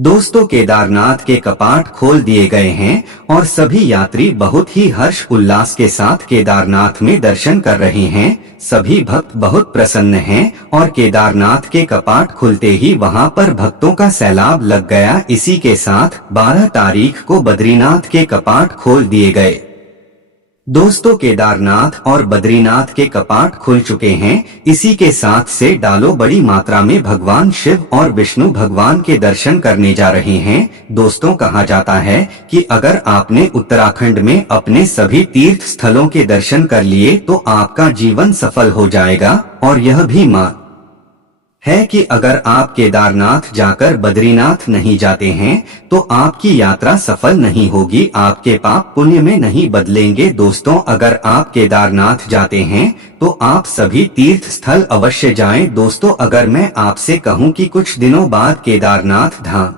दोस्तों, केदारनाथ के कपाट खोल दिए गए हैं और सभी यात्री बहुत ही हर्ष उल्लास के साथ केदारनाथ में दर्शन कर रहे हैं। सभी भक्त बहुत प्रसन्न हैं और केदारनाथ के कपाट खुलते ही वहां पर भक्तों का सैलाब लग गया। इसी के साथ 12 तारीख को बद्रीनाथ के कपाट खोल दिए गए। दोस्तों, केदारनाथ और बद्रीनाथ के कपाट खुल चुके हैं। इसी के साथ से डालो बड़ी मात्रा में भगवान शिव और विष्णु भगवान के दर्शन करने जा रहे हैं। दोस्तों, कहा जाता है कि अगर आपने उत्तराखंड में अपने सभी तीर्थ स्थलों के दर्शन कर लिए तो आपका जीवन सफल हो जाएगा। और यह भी मां है कि अगर आप केदारनाथ जाकर बद्रीनाथ नहीं जाते हैं तो आपकी यात्रा सफल नहीं होगी, आपके पाप पुण्य में नहीं बदलेंगे। दोस्तों, अगर आप केदारनाथ जाते हैं तो आप सभी तीर्थ स्थल अवश्य जाएं। दोस्तों, अगर मैं आपसे कहूं कि कुछ दिनों बाद केदारनाथ धाम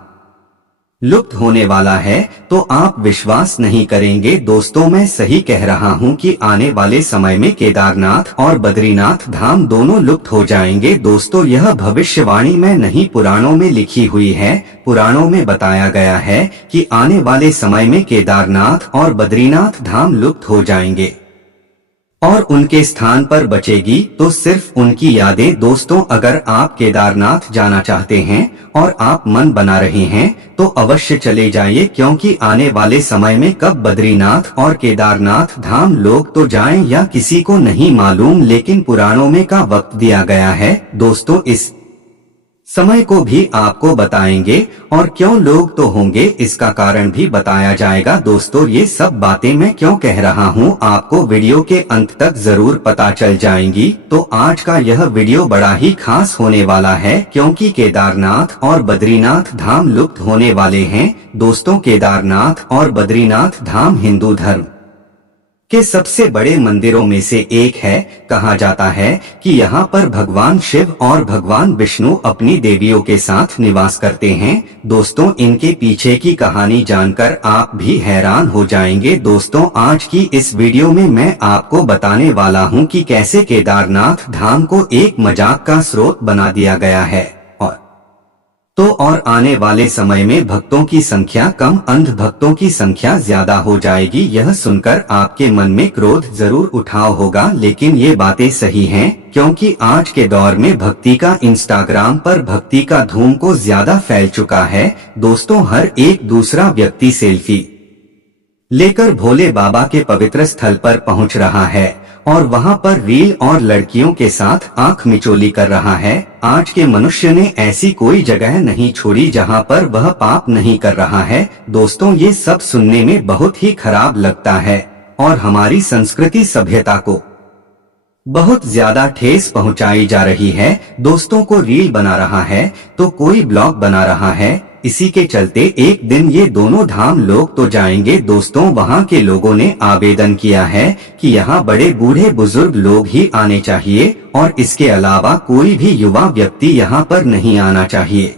लुप्त होने वाला है तो आप विश्वास नहीं करेंगे। दोस्तों, मैं सही कह रहा हूं कि आने वाले समय में केदारनाथ और बद्रीनाथ धाम दोनों लुप्त हो जाएंगे। दोस्तों, यह भविष्यवाणी में नहीं पुराणों में लिखी हुई है। पुराणों में बताया गया है कि आने वाले समय में केदारनाथ और बद्रीनाथ धाम लुप्त हो जाएंगे और उनके स्थान पर बचेगी तो सिर्फ उनकी यादें। दोस्तों, अगर आप केदारनाथ जाना चाहते हैं और आप मन बना रहे हैं तो अवश्य चले जाइए, क्योंकि आने वाले समय में कब बद्रीनाथ और केदारनाथ धाम लोग तो जाएं या किसी को नहीं मालूम, लेकिन पुराणों में का वक्त दिया गया है। दोस्तों, इस समय को भी आपको बताएंगे और क्यों लोग तो होंगे इसका कारण भी बताया जाएगा। दोस्तों, ये सब बातें मैं क्यों कह रहा हूँ आपको वीडियो के अंत तक जरूर पता चल जाएंगी। तो आज का यह वीडियो बड़ा ही खास होने वाला है, क्योंकि केदारनाथ और बद्रीनाथ धाम लुप्त होने वाले हैं। दोस्तों, केदारनाथ और बद्रीनाथ धाम हिंदू धर्म के सबसे बड़े मंदिरों में से एक है। कहा जाता है कि यहाँ पर भगवान शिव और भगवान विष्णु अपनी देवियों के साथ निवास करते हैं। दोस्तों, इनके पीछे की कहानी जानकर आप भी हैरान हो जाएंगे। दोस्तों, आज की इस वीडियो में मैं आपको बताने वाला हूँ कि कैसे केदारनाथ धाम को एक मजाक का स्रोत बना दिया गया है और आने वाले समय में भक्तों की संख्या कम, अंध भक्तों की संख्या ज्यादा हो जाएगी। यह सुनकर आपके मन में क्रोध जरूर उठाव होगा, लेकिन ये बातें सही हैं, क्योंकि आज के दौर में भक्ति का इंस्टाग्राम पर भक्ति का धूम को ज्यादा फैल चुका है। दोस्तों, हर एक दूसरा व्यक्ति सेल्फी लेकर भोले बाबा के पवित्र स्थल पर पहुंच रहा है और वहां पर रील और लड़कियों के साथ आंख मिचोली कर रहा है। आज के मनुष्य ने ऐसी कोई जगह नहीं छोड़ी जहां पर वह पाप नहीं कर रहा है। दोस्तों, ये सब सुनने में बहुत ही खराब लगता है और हमारी संस्कृति सभ्यता को बहुत ज्यादा ठेस पहुंचाई जा रही है। दोस्तों, को रील बना रहा है तो कोई ब्लॉग बना रहा है। इसी के चलते एक दिन ये दोनों धाम लोग तो जाएंगे। दोस्तों, वहाँ के लोगों ने आवेदन किया है कि यहाँ बड़े बूढ़े बुजुर्ग लोग ही आने चाहिए और इसके अलावा कोई भी युवा व्यक्ति यहाँ पर नहीं आना चाहिए,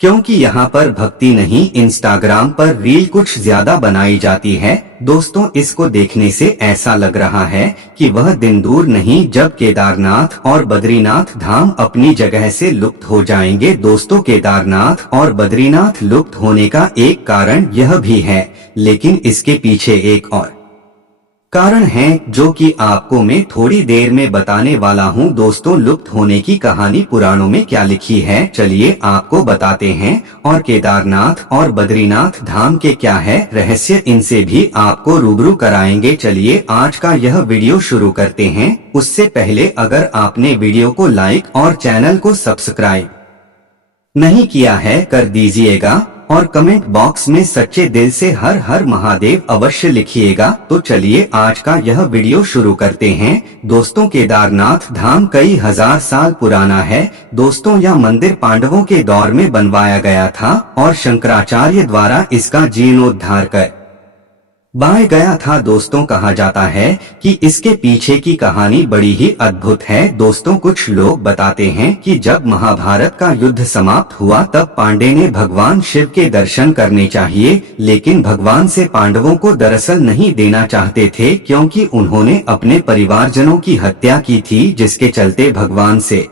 क्योंकि यहाँ पर भक्ति नहीं, इंस्टाग्राम पर रील कुछ ज्यादा बनाई जाती है। दोस्तों, इसको देखने से ऐसा लग रहा है कि वह दिन दूर नहीं जब केदारनाथ और बद्रीनाथ धाम अपनी जगह से लुप्त हो जाएंगे। दोस्तों, केदारनाथ और बद्रीनाथ लुप्त होने का एक कारण यह भी है, लेकिन इसके पीछे एक और कारण है जो कि आपको मैं थोड़ी देर में बताने वाला हूँ। दोस्तों, लुप्त होने की कहानी पुराणों में क्या लिखी है, चलिए आपको बताते हैं। और केदारनाथ और बद्रीनाथ धाम के क्या है रहस्य, इनसे भी आपको रूबरू कराएंगे। चलिए आज का यह वीडियो शुरू करते हैं। उससे पहले अगर आपने वीडियो को लाइक और चैनल को सब्सक्राइब नहीं किया है कर दीजिएगा और कमेंट बॉक्स में सच्चे दिल से हर हर महादेव अवश्य लिखिएगा। तो चलिए आज का यह वीडियो शुरू करते हैं। दोस्तों, केदारनाथ धाम कई हजार साल पुराना है। दोस्तों, यह मंदिर पांडवों के दौर में बनवाया गया था और शंकराचार्य द्वारा इसका जीर्णोद्धार कर बाय गया था। दोस्तों, कहा जाता है कि इसके पीछे की कहानी बड़ी ही अद्भुत है। दोस्तों, कुछ लोग बताते हैं कि जब महाभारत का युद्ध समाप्त हुआ तब पांडे ने भगवान शिव के दर्शन करने चाहिए, लेकिन भगवान से पांडवों को दरअसल नहीं देना चाहते थे, क्योंकि उन्होंने अपने परिवारजनों की हत्या की थी, जिसके चलते भगवान से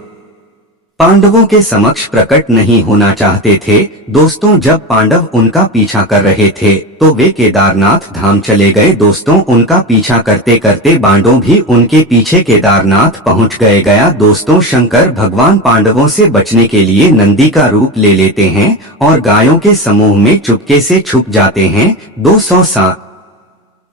पांडवों के समक्ष प्रकट नहीं होना चाहते थे। दोस्तों, जब पांडव उनका पीछा कर रहे थे तो वे केदारनाथ धाम चले गए। दोस्तों, उनका पीछा करते करते बांडव भी उनके पीछे केदारनाथ पहुंच गया। दोस्तों, शंकर भगवान पांडवों से बचने के लिए नंदी का रूप ले लेते हैं और गायों के समूह में चुपके से छुप जाते हैं। 207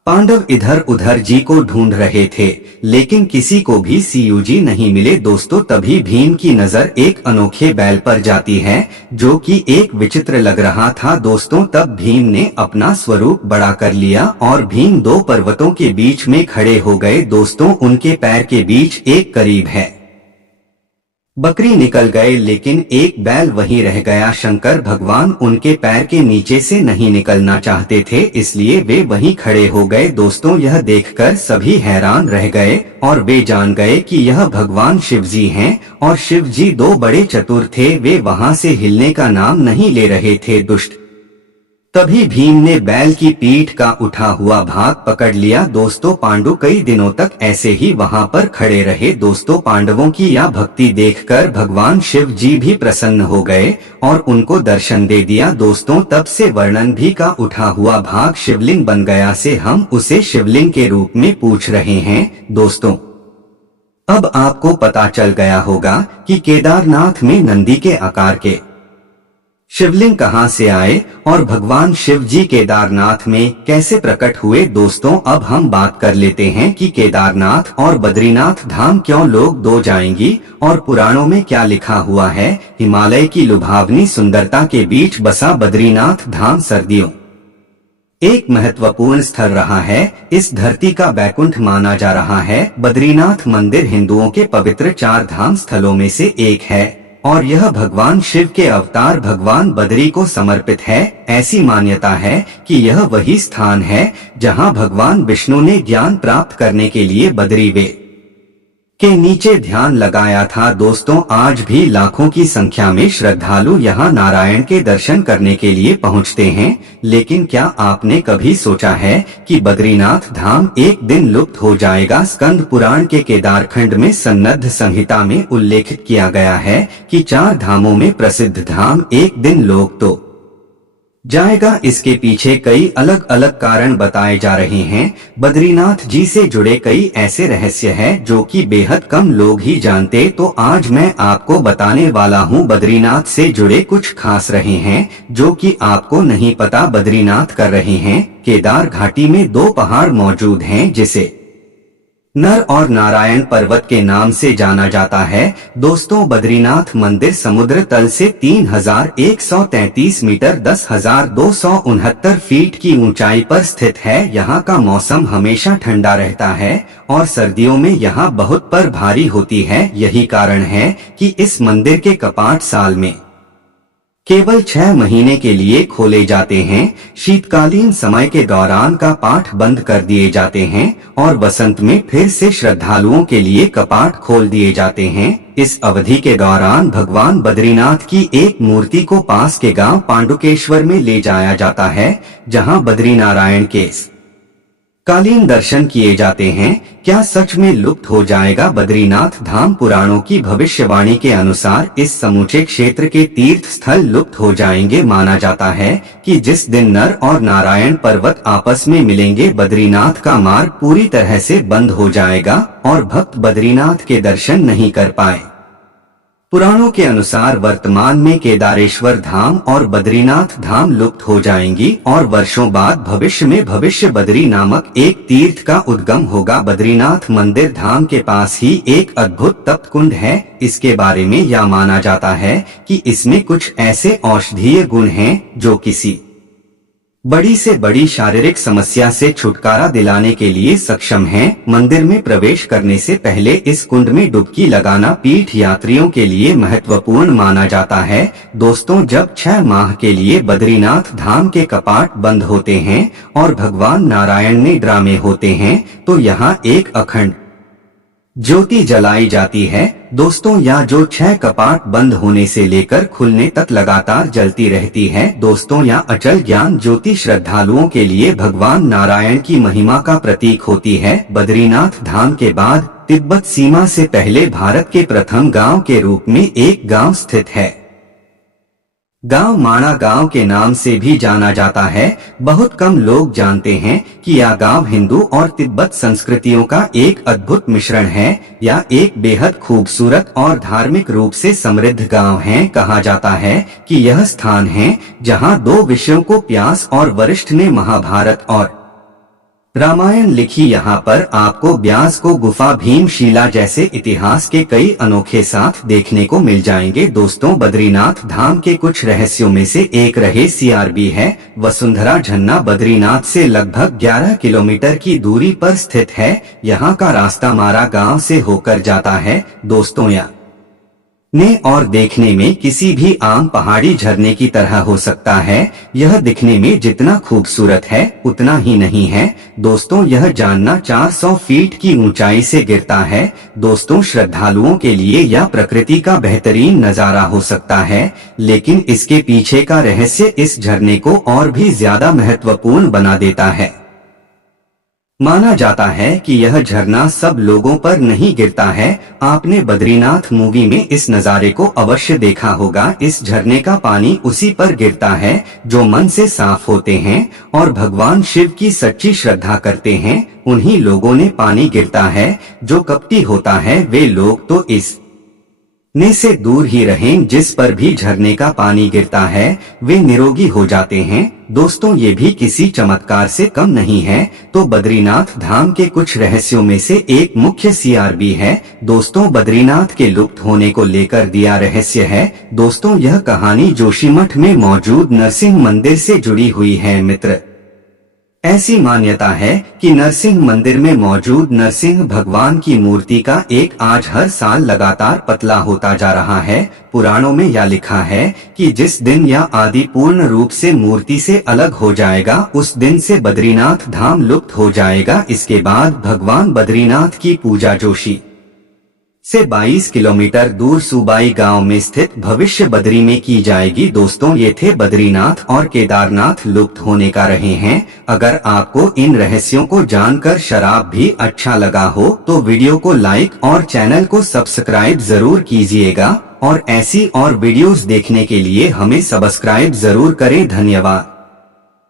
पांडव इधर उधर जी को ढूंढ रहे थे, लेकिन किसी को भी सीयूजी नहीं मिले। दोस्तों, तभी भीम की नजर एक अनोखे बैल पर जाती है जो कि एक विचित्र लग रहा था। दोस्तों, तब भीम ने अपना स्वरूप बड़ा कर लिया और भीम दो पर्वतों के बीच में खड़े हो गए। दोस्तों, उनके पैर के बीच एक करीब है बकरी निकल गए, लेकिन एक बैल वहीं रह गया। शंकर भगवान उनके पैर के नीचे से नहीं निकलना चाहते थे, इसलिए वे वहीं खड़े हो गए। दोस्तों, यह देखकर सभी हैरान रह गए और वे जान गए कि यह भगवान शिवजी हैं और शिवजी दो बड़े चतुर थे। वे वहां से हिलने का नाम नहीं ले रहे थे। दुष्ट तभी भीम ने बैल की पीठ का उठा हुआ भाग पकड़ लिया। दोस्तों, पांडु कई दिनों तक ऐसे ही वहां पर खड़े रहे। दोस्तों, पांडवों की यह भक्ति देखकर भगवान शिव जी भी प्रसन्न हो गए और उनको दर्शन दे दिया। दोस्तों, तब से वर्णन भी का उठा हुआ भाग शिवलिंग बन गया से हम उसे शिवलिंग के रूप में पूछ रहे हैं। दोस्तों, अब आपको पता चल गया होगा कि केदारनाथ में नंदी के आकार के शिवलिंग कहां से आए और भगवान शिव जी केदारनाथ में कैसे प्रकट हुए। दोस्तों, अब हम बात कर लेते हैं कि केदारनाथ और बद्रीनाथ धाम क्यों लोग दो जाएंगी और पुराणों में क्या लिखा हुआ है। हिमालय की लुभावनी सुंदरता के बीच बसा बद्रीनाथ धाम सर्दियों एक महत्वपूर्ण स्थल रहा है। इस धरती का बैकुंठ माना जा रहा है। बद्रीनाथ मंदिर हिंदुओं के पवित्र 4 धाम स्थलों में से एक है और यह भगवान शिव के अवतार भगवान बद्री को समर्पित है। ऐसी मान्यता है कि यह वही स्थान है जहां भगवान विष्णु ने ज्ञान प्राप्त करने के लिए बद्री वे के नीचे ध्यान लगाया था। दोस्तों, आज भी लाखों की संख्या में श्रद्धालु यहां नारायण के दर्शन करने के लिए पहुंचते हैं। लेकिन क्या आपने कभी सोचा है कि बद्रीनाथ धाम एक दिन लुप्त हो जाएगा। स्कंद पुराण के केदारखंड में सन्नद्ध संहिता में उल्लेखित किया गया है कि 4 धामों में प्रसिद्ध धाम एक दिन लोप तो जाएगा। इसके पीछे कई अलग अलग कारण बताए जा रहे हैं। बद्रीनाथ जी से जुड़े कई ऐसे रहस्य हैं जो कि बेहद कम लोग ही जानते। तो आज मैं आपको बताने वाला हूं बद्रीनाथ से जुड़े कुछ खास रहे हैं जो कि आपको नहीं पता। बद्रीनाथ कर रहे हैं केदार घाटी में 2 पहाड़ मौजूद हैं जिसे नर और नारायण पर्वत के नाम से जाना जाता है। दोस्तों, बद्रीनाथ मंदिर समुद्र तल से 3133 मीटर 10,269 फीट की ऊंचाई पर स्थित है। यहाँ का मौसम हमेशा ठंडा रहता है और सर्दियों में यहाँ बहुत पर भारी होती है। यही कारण है कि इस मंदिर के कपाट साल में केवल 6 महीने के लिए खोले जाते हैं। शीतकालीन समय के दौरान का पाठ बंद कर दिए जाते हैं और वसंत में फिर से श्रद्धालुओं के लिए कपाट खोल दिए जाते हैं। इस अवधि के दौरान भगवान बद्रीनाथ की एक मूर्ति को पास के गांव पांडुकेश्वर में ले जाया जाता है, जहां बद्री नारायण के कालीन दर्शन किए जाते हैं। क्या सच में लुप्त हो जाएगा बद्रीनाथ धाम? पुराणों की भविष्यवाणी के अनुसार इस समूचे क्षेत्र के तीर्थ स्थल लुप्त हो जाएंगे। माना जाता है कि जिस दिन नर और नारायण पर्वत आपस में मिलेंगे, बद्रीनाथ का मार्ग पूरी तरह से बंद हो जाएगा और भक्त बद्रीनाथ के दर्शन नहीं कर पाए। पुराणों के अनुसार वर्तमान में केदारेश्वर धाम और बद्रीनाथ धाम लुप्त हो जाएंगी और वर्षों बाद भविष्य में भविष्य बद्री नामक एक तीर्थ का उद्गम होगा। बद्रीनाथ मंदिर धाम के पास ही एक अद्भुत तप्त कुंड है। इसके बारे में यह माना जाता है कि इसमें कुछ ऐसे औषधीय गुण हैं जो किसी बड़ी से बड़ी शारीरिक समस्या से छुटकारा दिलाने के लिए सक्षम हैं। मंदिर में प्रवेश करने से पहले इस कुंड में डुबकी लगाना तीर्थ यात्रियों के लिए महत्वपूर्ण माना जाता है। दोस्तों, जब 6 माह के लिए बद्रीनाथ धाम के कपाट बंद होते हैं और भगवान नारायण ने ड्रामे होते हैं, तो यहाँ एक अखंड ज्योति जलाई जाती है। दोस्तों, यह जो 6 कपाट बंद होने से लेकर खुलने तक लगातार जलती रहती है। दोस्तों, यह अचल ज्ञान ज्योति श्रद्धालुओं के लिए भगवान नारायण की महिमा का प्रतीक होती है। बद्रीनाथ धाम के बाद तिब्बत सीमा से पहले भारत के प्रथम गांव के रूप में एक गांव स्थित है। गांव माणा गांव के नाम से भी जाना जाता है। बहुत कम लोग जानते हैं कि यह गांव हिंदू और तिब्बत संस्कृतियों का एक अद्भुत मिश्रण है। या एक बेहद खूबसूरत और धार्मिक रूप से समृद्ध गांव है। कहा जाता है कि यह स्थान है जहां दो विषयों को व्यास और वशिष्ठ ने महाभारत और रामायण लिखी। यहाँ पर आपको व्यास को गुफा, भीमशिला जैसे इतिहास के कई अनोखे साथ देखने को मिल जाएंगे। दोस्तों, बद्रीनाथ धाम के कुछ रहस्यों में से एक रहस्य CRB है। वसुंधरा झरना बद्रीनाथ से लगभग 11 किलोमीटर की दूरी पर स्थित है। यहाँ का रास्ता मारा गांव से होकर जाता है। दोस्तों, यहाँ ने और देखने में किसी भी आम पहाड़ी झरने की तरह हो सकता है। यह दिखने में जितना खूबसूरत है उतना ही नहीं है। दोस्तों, यह जानना 400 फीट की ऊंचाई से गिरता है। दोस्तों, श्रद्धालुओं के लिए यह प्रकृति का बेहतरीन नजारा हो सकता है, लेकिन इसके पीछे का रहस्य इस झरने को और भी ज्यादा महत्वपूर्ण बना देता है। माना जाता है कि यह झरना सब लोगों पर नहीं गिरता है। आपने बद्रीनाथ मूवी में इस नज़ारे को अवश्य देखा होगा। इस झरने का पानी उसी पर गिरता है जो मन से साफ होते हैं और भगवान शिव की सच्ची श्रद्धा करते हैं। उन्हीं लोगों ने पानी गिरता है। जो कपटी होता है वे लोग तो इस ने से दूर ही रहें। जिस पर भी झरने का पानी गिरता है वे निरोगी हो जाते हैं। दोस्तों, ये भी किसी चमत्कार से कम नहीं है। तो बद्रीनाथ धाम के कुछ रहस्यों में से एक मुख्य CRB है। दोस्तों, बद्रीनाथ के लुप्त होने को लेकर दिया रहस्य है। दोस्तों, यह कहानी जोशीमठ में मौजूद नरसिंह मंदिर से जुड़ी हुई है। मित्र, ऐसी मान्यता है कि नरसिंह मंदिर में मौजूद नरसिंह भगवान की मूर्ति का एक आज हर साल लगातार पतला होता जा रहा है। पुराणों में यह लिखा है कि जिस दिन यह आदि पूर्ण रूप से मूर्ति से अलग हो जाएगा उस दिन से बद्रीनाथ धाम लुप्त हो जाएगा। इसके बाद भगवान बद्रीनाथ की पूजा जोशी से 22 किलोमीटर दूर सुबाई गांव में स्थित भविष्य बद्री में की जाएगी। दोस्तों, ये थे बद्रीनाथ और केदारनाथ लुप्त होने का रहे हैं। अगर आपको इन रहस्यों को जानकर शराब भी अच्छा लगा हो तो वीडियो को लाइक और चैनल को सब्सक्राइब जरूर कीजिएगा और ऐसी और वीडियोस देखने के लिए हमें सब्सक्राइब जरूर करें। धन्यवाद।